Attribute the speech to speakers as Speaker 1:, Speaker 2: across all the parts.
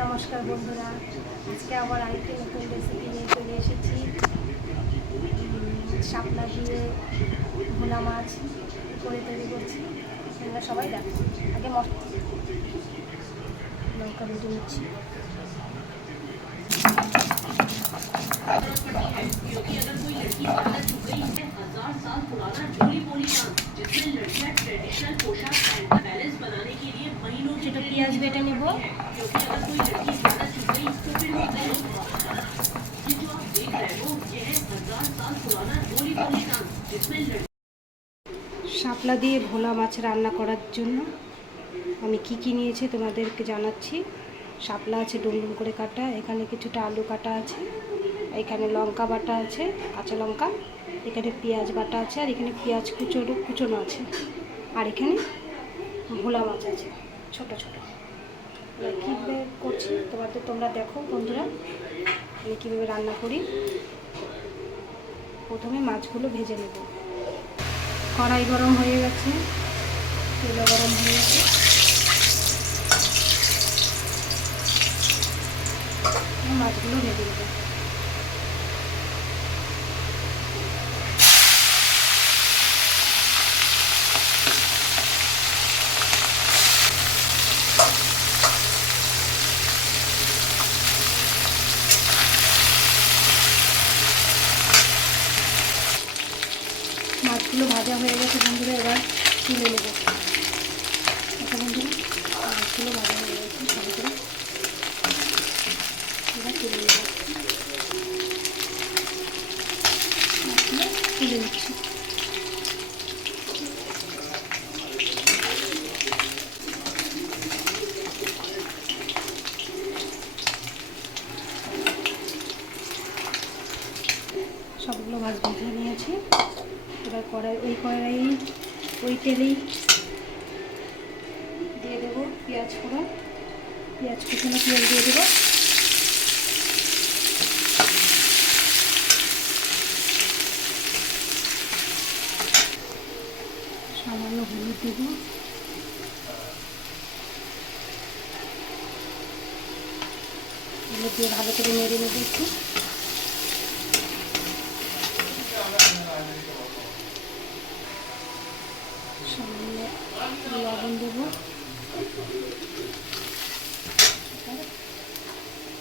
Speaker 1: নমস্কার বন্ধুরা। আজকে আবার আরেকটি নতুন রেসিপি নিয়ে চলে এসেছি। শাপলা দিয়ে ভোলা মাছ করে তৈরি করছি। আমরা সবাই দেখো। আগে লঙ্কা বেটে নিচ্ছি। পেঁয়াজ বেটে নেব। শাপলা দিয়ে ভোলা মাছ রান্না করার জন্য আমি কি কি নিয়েছি তোমাদেরকে জানাচ্ছি। শাপলা আছে, ডুমডুম করে কাটা, এখানে কিছুটা আলু কাটা আছে, এখানে লঙ্কা বাটা আছে, কাঁচা লঙ্কা, এখানে পেঁয়াজ বাটা আছে, আর এখানে পেঁয়াজ কুচোর কুচোনো আছে, আর এখানে ভোলা মাছ আছে, ছোট, ছোটো। কীভাবে করছি? তোমাদের তোমরা দেখো বন্ধুরা, আমি কীভাবে রান্না করি। প্রথমে মাছগুলো ভেজে নেব। কড়াই গরম হয়ে গেছে। তেলও গরম হয়ে গেছে। মাছগুলো ভেজে দেবো মাছগুলো ভাজা হয়ে গেছে, বন্ধুরা, এবার তুলে নেব। আচ্ছা ভাজা হয়ে গেছে এবার নিচ্ছি। সবগুলো মাছ ভেজে নিয়েছি। এবার কড়াই, ওই কড়াই, ওই তেলেই দিয়ে দেবো পেঁয়াজ ফোড়ন পেঁয়াজ কুচনো পেঁয়াজ দিয়ে দেবো। সামান্য হলুদ দেবো। হলুদ দিয়ে ভালো করে নেড়ে নেব একটু সামান্য লবণ দেবো।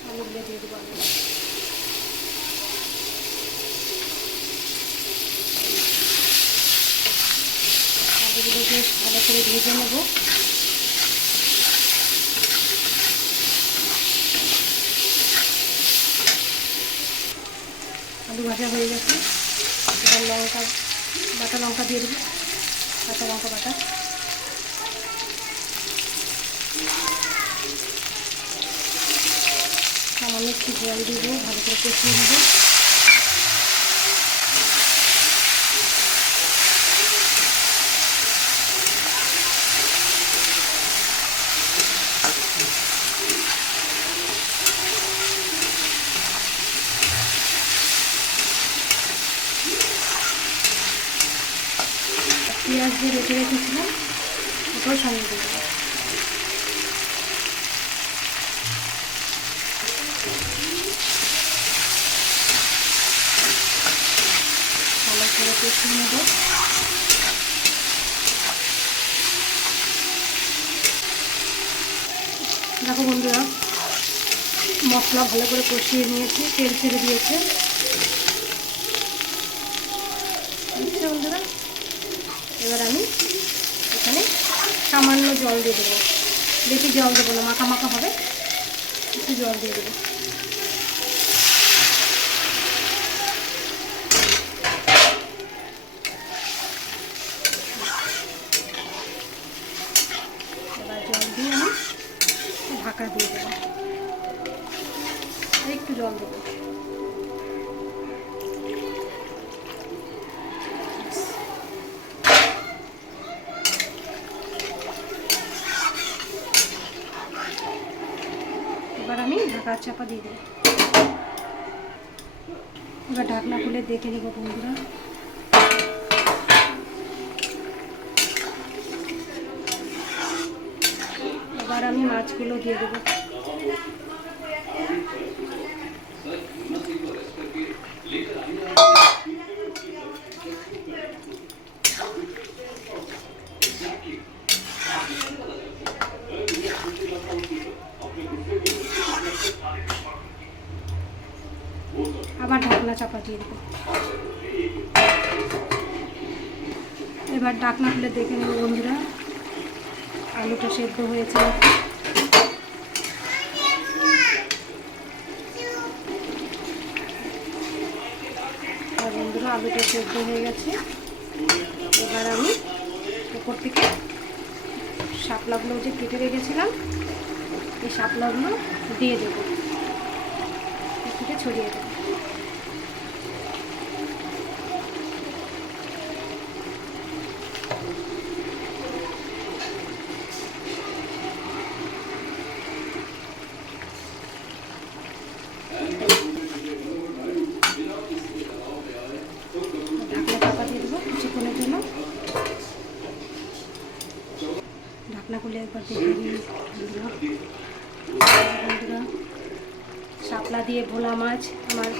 Speaker 1: আলুগুলো দিয়ে দেবো আলু আলুগুলো বেশ ভালো করে ভেজে নেব। আলু ভাজা হয়ে গেছে। এবার লঙ্কা, বাটা লঙ্কা দিয়ে দেবো। কাঁচা লঙ্কা বাটা। সামান্য একটু জল দিব ভালো করে কষিয়ে দেবো পেঁয়াজ দিয়ে রেখে রেখেছিলাম ওটাও সঙ্গে দিয়ে দেবো ভালো করে কষিয়ে দেখো বন্ধুরা, মশলা ভালো করে কষিয়ে নিয়েছি, তেল ছেড়ে দিয়েছে। বন্ধুরা? এবার আমি এখানে সামান্য জল দিয়ে দেবো। বেশি জল দেবো না মাখা মাখা হবে। একটু জল দিয়ে দেবো। ঢাকা দিয়ে দেবো। একটু জল দেবো। এবার চাপা দিয়ে দেবো এবার ঢাকনা খুলে দেখে নেব বন্ধুরা। এবার আমি মাছগুলো দিয়ে দেবো। আবার ঢাকনা চাপা দিয়ে দেবো। এবার ঢাকনা খুলে দেখে নেব বন্ধুরা, আলুটা সেদ্ধ হয়েছে। আর বন্ধুরা, আলুটা সেদ্ধ হয়ে গেছে। এবার আমি উপর থেকে শাপলাগুলো যে কেটে রেখেছিলাম, এই শাপলাগুলো দিয়ে দেবো। থেকে ছড়িয়ে দেবো ঢাকনা চাপা দিয়ে দেবো কিছুক্ষণের জন্য খুলে একবার দেখে নিই বন্ধুরা, শাপলা দিয়ে ভোলা মাছ আমার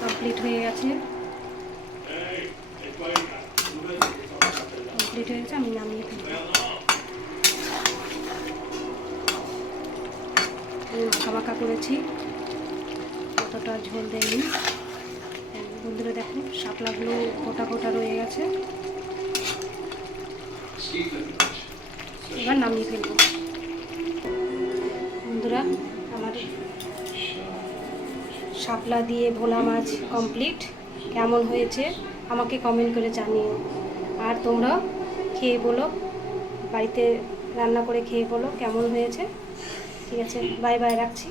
Speaker 1: কমপ্লিট হয়ে গেছে। কমপ্লিট হয়ে গেছে, আমি নামিয়ে ফেলব আমি করেছি। অতটা ঝোল দেয়নি। বন্ধুরা দেখো, শাপলাগুলো গোটা গোটা রয়ে গেছে। এবার নামিয়ে ফেলব। বন্ধুরা, আমার শাপলা দিয়ে ভোলা মাছ কমপ্লিট কেমন হয়েছে আমাকে কমেন্ট করে জানিও। আর তোমরাও খেয়ে বলো, বাড়িতে রান্না করে খেয়ে বলো কেমন হয়েছে। ঠিক আছে বাই বাই রাখছি।